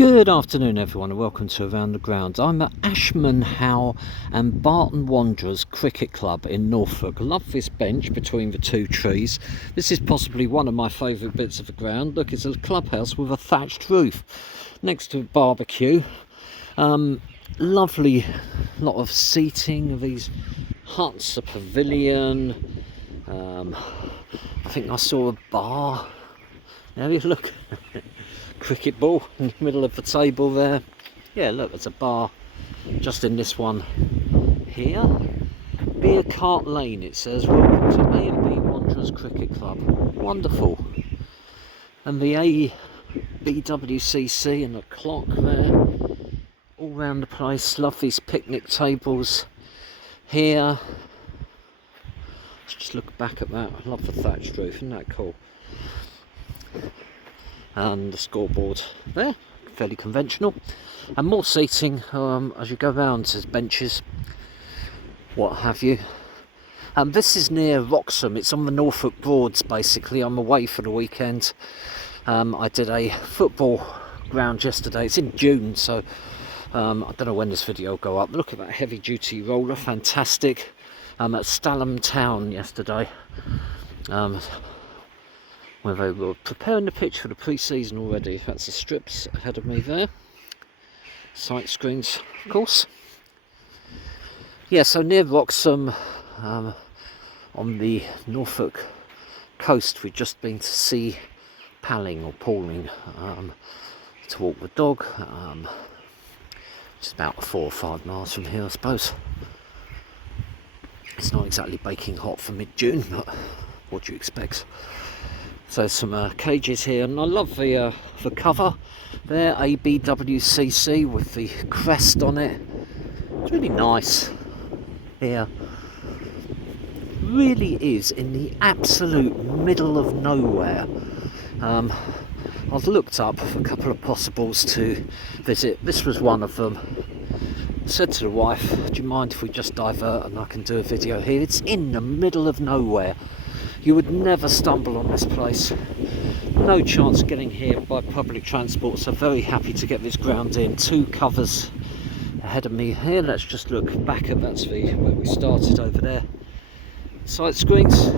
Good afternoon everyone and welcome to Around the Grounds. I'm at Ashmanhaugh And Barton Wanderers Cricket Club in Norfolk. Love this bench between the two trees. This is possibly one of my favourite bits of the ground. Look, it's a clubhouse with a thatched roof next to a barbecue. Lovely lot of seating, these huts, a pavilion. I think I saw a bar. There you look. Cricket ball in the middle of the table there. Yeah, look, there's a bar just in this one here. Beer Cart Lane, it says. Welcome to A&B Wanderers Cricket Club. Wonderful. And the ABWCC and the clock there all round the place. Love these picnic tables here. Let's just look back at that. I love the thatched roof, isn't that cool? And the scoreboard there, fairly conventional, and more seating as you go round. There's benches, what have you. This is near Wroxham. It's on the Norfolk Broads basically. I'm away for the weekend. I did a football ground yesterday. It's in June, so I don't know when this video will go up. Look at that heavy duty roller, fantastic. At Stalham Town yesterday, where they were preparing the pitch for the pre-season already. That's the strips ahead of me there. Sight screens, of course. Yeah, so near Wroxham, on the Norfolk coast, we've just been to see Palling or Pauling, to walk the dog. It's about 4 or 5 miles from here, I suppose. It's not exactly baking hot for mid-June, but what do you expect? So some cages here, and I love the cover there, ABWCC with the crest on it. It's really nice here. Really is in the absolute middle of nowhere. I've looked up a couple of possibles to visit. This was one of them. I said to the wife, do you mind if we just divert and I can do a video here? It's in the middle of nowhere. You would never stumble on this place. No chance of getting here by public transport, so very happy to get this ground in. 2 covers ahead of me here. Let's just look back at where we started over there. Sight screens.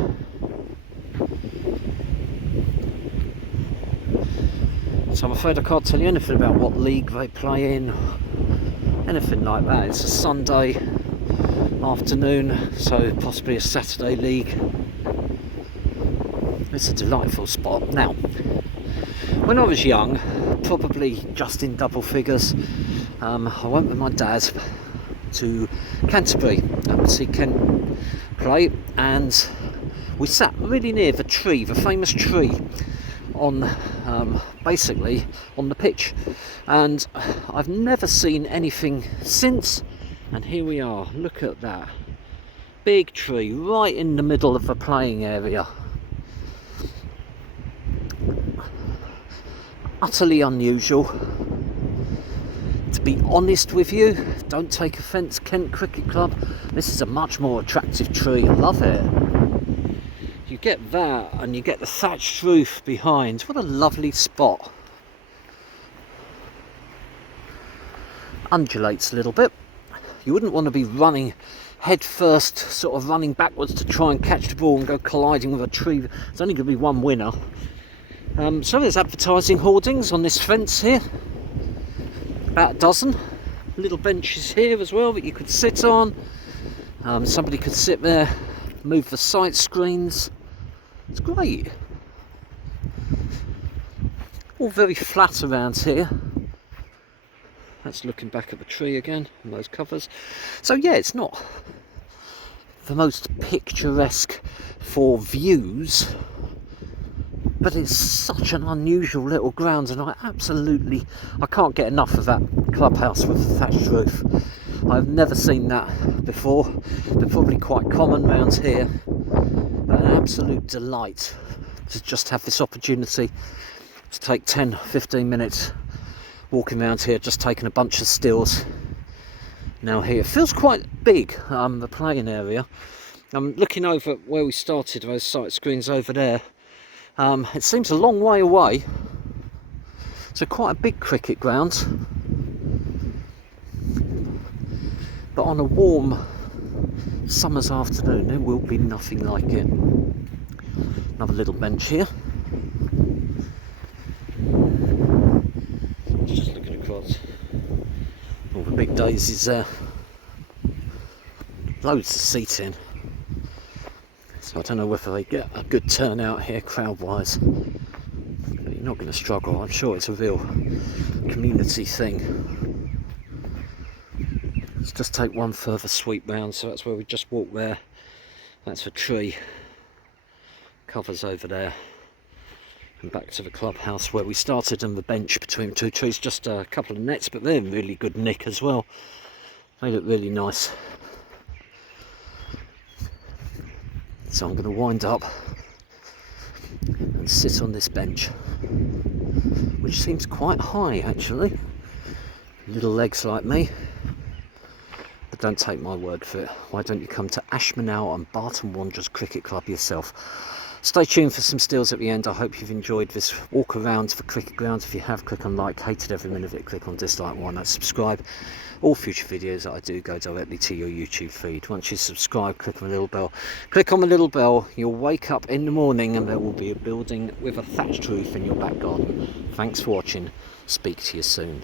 So I'm afraid I can't tell you anything about what league they play in, anything like that. It's a Sunday afternoon, so possibly a Saturday league. It's a delightful spot. Now, when I was young, probably just in double figures, I went with my dad to Canterbury to see Kent play, and we sat really near the tree, the famous tree, on basically on the pitch, and I've never seen anything since. And here we are. Look at that big tree right in the middle of the playing area. Utterly unusual. To be honest with you, don't take offence, Kent Cricket Club, this is a much more attractive tree. I love it. You get that and you get the thatched roof behind. What a lovely spot. Undulates a little bit. You wouldn't want to be running head first, sort of running backwards to try and catch the ball and go colliding with a tree. There's only going to be one winner. So there's advertising hoardings on this fence here, about a dozen. Little benches here as well that you could sit on. Somebody could sit there, move the sight screens. It's great. All very flat around here. That's looking back at the tree again and those covers. So yeah, it's not the most picturesque for views, but it's such an unusual little ground, and I can't get enough of that clubhouse with the thatched roof. I've never seen that before. They're probably quite common around here, but an absolute delight to just have this opportunity to take 10-15 minutes walking around here, just taking a bunch of stills. Now here, it feels quite big, the playing area. I'm looking over at where we started, those sight screens over there. It seems a long way away. So quite a big cricket ground, but on a warm summer's afternoon there will be nothing like it. Another little bench here. Just looking across. All the big daisies there. Loads of seating. So I don't know whether they get a good turnout here crowd-wise. But you're not going to struggle. I'm sure it's a real community thing. Let's just take one further sweep round. So that's where we just walked there. That's the tree. Covers over there. And back to the clubhouse where we started, and the bench between two trees. Just a couple of nets, but they're in really good nick as well. They look really nice. So I'm going to wind up and sit on this bench, which seems quite high actually. Little legs like me. But don't take my word for it. Why don't you come to Ashmanhaugh and Barton Wanderers Cricket Club yourself? Stay tuned for some stills at the end. I hope you've enjoyed this walk around the cricket ground. If you have, click on like. Hated every minute of it, click on dislike. Why not subscribe? All future videos that I do go directly to your YouTube feed. Once you subscribe, click on the little bell. Click on the little bell, you'll wake up in the morning and there will be a building with a thatched roof in your back garden. Thanks for watching. Speak to you soon.